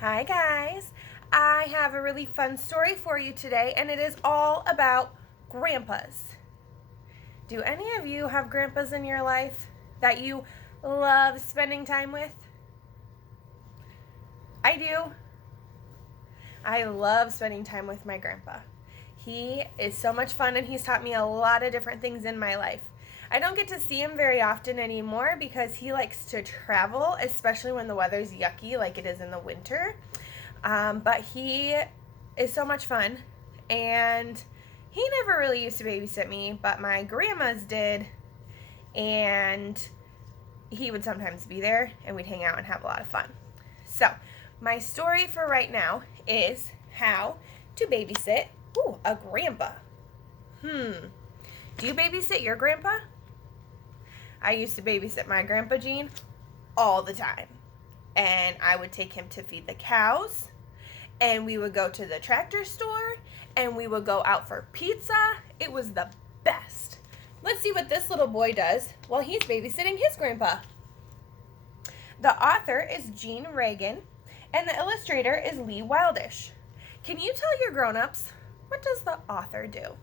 Hi guys, I have a really fun story for you today, and it is all about grandpas. Do any of you have grandpas in your life that you love spending time with? I do. I love spending time with my grandpa. He is so much fun, and he's taught me a lot of different things in my life. I don't get to see him very often anymore because he likes to travel, especially when the weather's yucky like it is in the winter. But he is so much fun, and he never really used to babysit me, but my grandmas did, and he would sometimes be there, and we'd hang out and have a lot of fun. So, my story for right now is how to babysit a grandpa. Do you babysit your grandpa? I used to babysit my grandpa Gene all the time. And I would take him to feed the cows, and we would go to the tractor store, and we would go out for pizza. It was the best. Let's see what this little boy does while he's babysitting his grandpa. The author is Reagan, and the illustrator is Lee Wildish. Can you tell your grown-ups, what does the author do?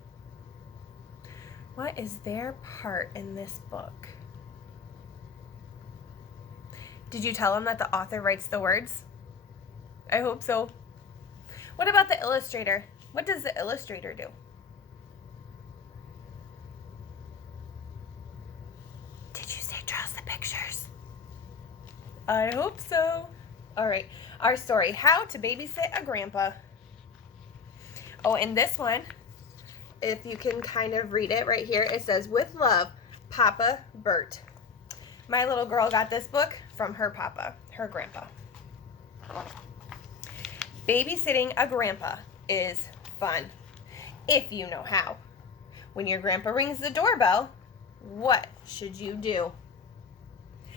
What is their part in this book? Did you tell them that the author writes the words? I hope so. What about the illustrator? What does the illustrator do? Did you say draws the pictures? I hope so. All right, our story, how to babysit a grandpa. Oh, and this one, if you can kind of read it right here, it says, "With love, Papa Bert." My little girl got this book from her grandpa. Babysitting a grandpa is fun, if you know how. When your grandpa rings the doorbell, what should you do?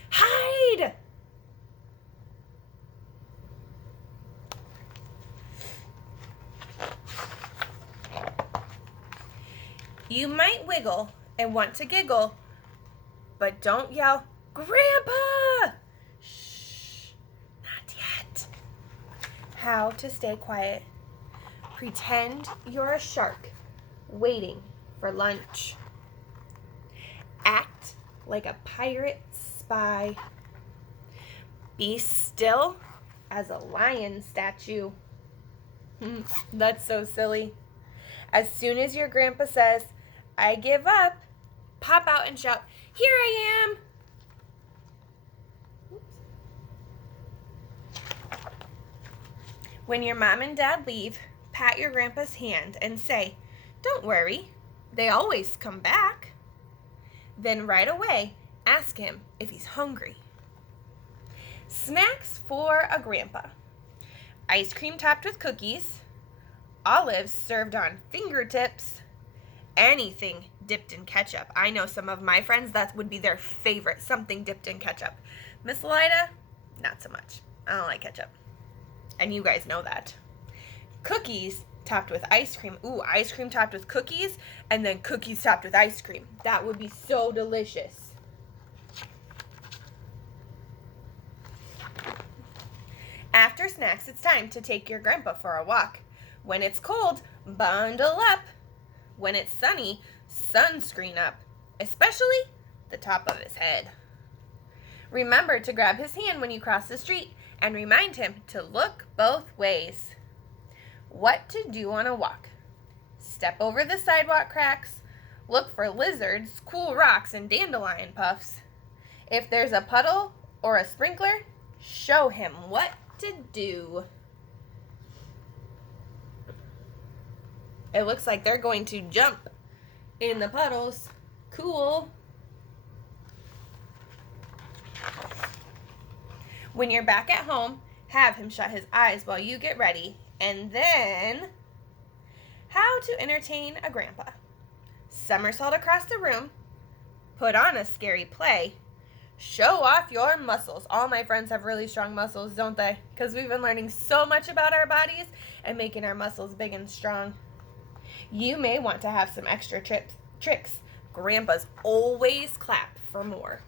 Hide! You might wiggle and want to giggle, but don't yell, "Grandpa!" Shh, not yet. How to stay quiet. Pretend you're a shark waiting for lunch. Act like a pirate spy. Be still as a lion statue. That's so silly. As soon as your grandpa says, "I give up," pop out and shout, "Here I am!" When your mom and dad leave, pat your grandpa's hand and say, "Don't worry, they always come back." Then right away, ask him if he's hungry. Snacks for a grandpa. Ice cream topped with cookies, olives served on fingertips, anything dipped in ketchup. I know some of my friends, that would be their favorite, something dipped in ketchup. Miss Elida, not so much. I don't like ketchup. And you guys know that. Cookies topped with ice cream. Ooh, ice cream topped with cookies, and then cookies topped with ice cream. That would be so delicious. After snacks, it's time to take your grandpa for a walk. When it's cold, bundle up. When it's sunny, sunscreen up, especially the top of his head. Remember to grab his hand when you cross the street and remind him to look both ways. What to do on a walk. Step over the sidewalk cracks. Look for lizards, cool rocks, and dandelion puffs. If there's a puddle or a sprinkler, show him what to do. It looks like they're going to jump in the puddles. Cool. When you're back at home, have him shut his eyes while you get ready. And then, how to entertain a grandpa. Somersault across the room. Put on a scary play. Show off your muscles. All my friends have really strong muscles, don't they? Because we've been learning so much about our bodies and making our muscles big and strong. You may want to have some extra tricks. Grandpas always clap for more.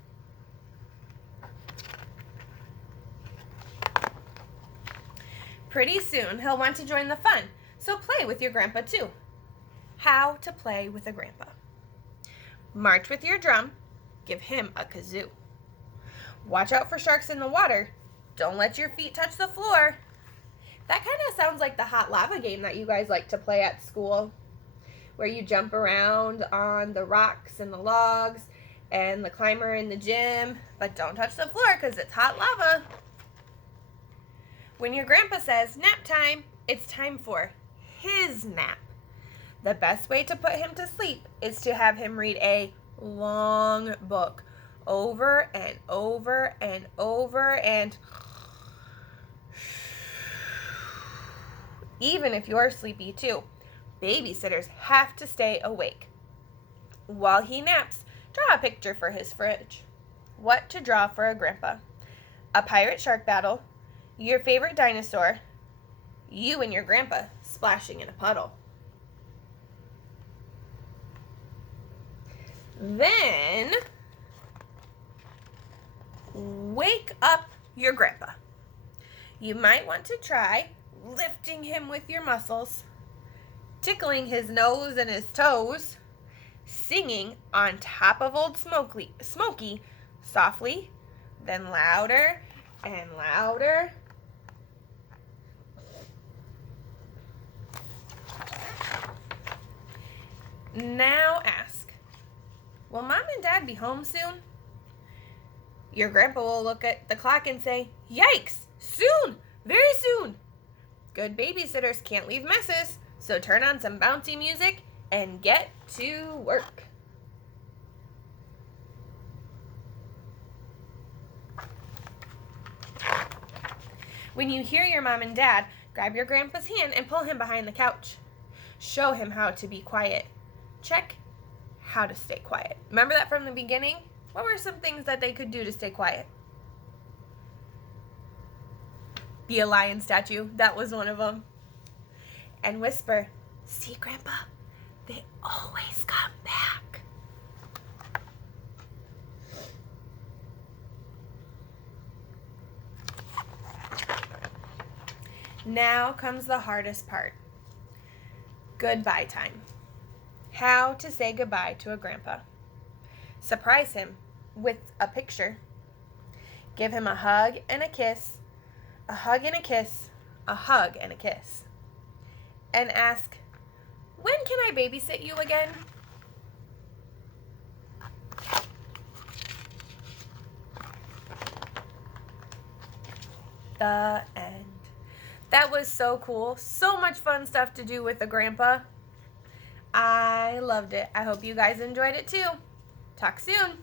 Pretty soon, he'll want to join the fun, so play with your grandpa too. How to play with a grandpa. March with your drum. Give him a kazoo. Watch out for sharks in the water. Don't let your feet touch the floor. That kind of sounds like the hot lava game that you guys like to play at school, where you jump around on the rocks and the logs and the climber in the gym, but don't touch the floor because it's hot lava. When your grandpa says nap time, it's time for his nap. The best way to put him to sleep is to have him read a long book over and over and over, and even if you're sleepy too, babysitters have to stay awake. While he naps, draw a picture for his fridge. What to draw for a grandpa? A pirate shark battle, your favorite dinosaur, you and your grandpa splashing in a puddle. Then, wake up your grandpa. You might want to try lifting him with your muscles, tickling his nose and his toes, singing on top of old Smokey, softly, then louder and louder. Now ask, will Mom and Dad be home soon? Your grandpa will look at the clock and say, yikes, soon, very soon. Good babysitters can't leave messes, so turn on some bouncy music and get to work. When you hear your mom and dad, grab your grandpa's hand and pull him behind the couch. Show him how to be quiet. Check how to stay quiet. Remember that from the beginning? What were some things that they could do to stay quiet? Be a lion statue. That was one of them. And whisper, see, Grandpa, they always come back. Now comes the hardest part. Goodbye time. How to say goodbye to a grandpa. Surprise him with a picture. Give him a hug and a kiss, a hug and a kiss, a hug and a kiss. And ask, when can I babysit you again? The end. That was so cool. So much fun stuff to do with the grandpa. I loved it. I hope you guys enjoyed it too. Talk soon.